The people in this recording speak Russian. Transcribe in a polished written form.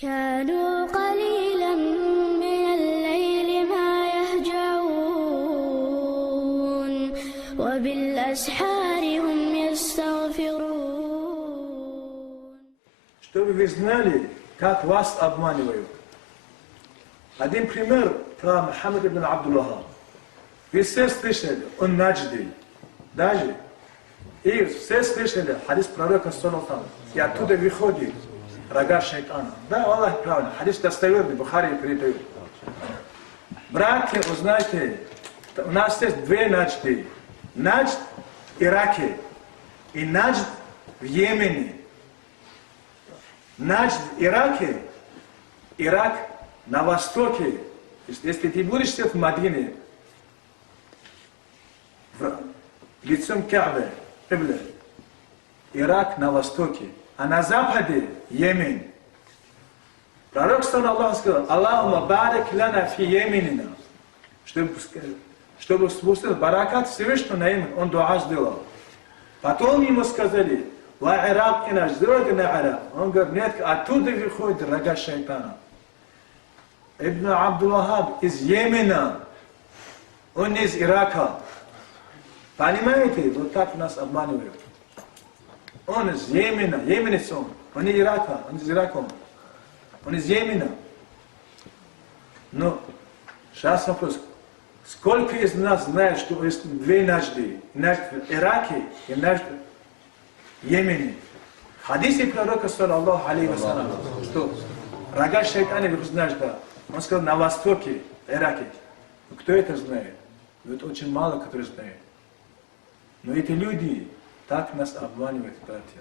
كانوا قليلا من الليل ما يهجعون وبالأسحار هم يستغفرون. Чтобы вы знали, как вас обманывают. Один пример про Мухаммада ибн Абдул-Ваххаб. Вы все слышали, он наджди. Даже. И все слышали хадис пророка саллаллаху. И оттуда выходит рога шайтана. Да, Аллах правильно. Хадис достоверный, Бухари передает. Братья, узнайте, у нас есть две наджди. Наджд в Ираке и наджд в Йемене. Наджд в Ираке, Ирак на востоке. Если ты будешь в Мадине, лицом Каабы, Ирак на востоке, а на западе Йемен. Пророк саллаллаху сказал: Аллахумма барик лана фи Йеменина. Чтобы спустил баракат Всевышнего на Йемен, он дуа сделал. Потом ему сказали: ва Ирак инаш, сделайте на Ирак. Он говорит: нет, оттуда выходит рога шайтана. Ибн Абдул-Ваххаб из Йемена, он из Ирака. Понимаете, вот так нас обманывают. Он из Йемена, йеменец он не Ирака, он из Ирака. Он из Йемена. Но сейчас вопрос. Сколько из нас знает, что есть две наджды? Наджд в Ираке и наджд в Йемене. В хадисе пророка саллаллаху алейхи ва саллям, что рога шайтана выходит наджда. Он сказал: на востоке, в Ираке. Но кто это знает? Вот очень мало, кто знает. Но эти люди так нас обманывают, братья.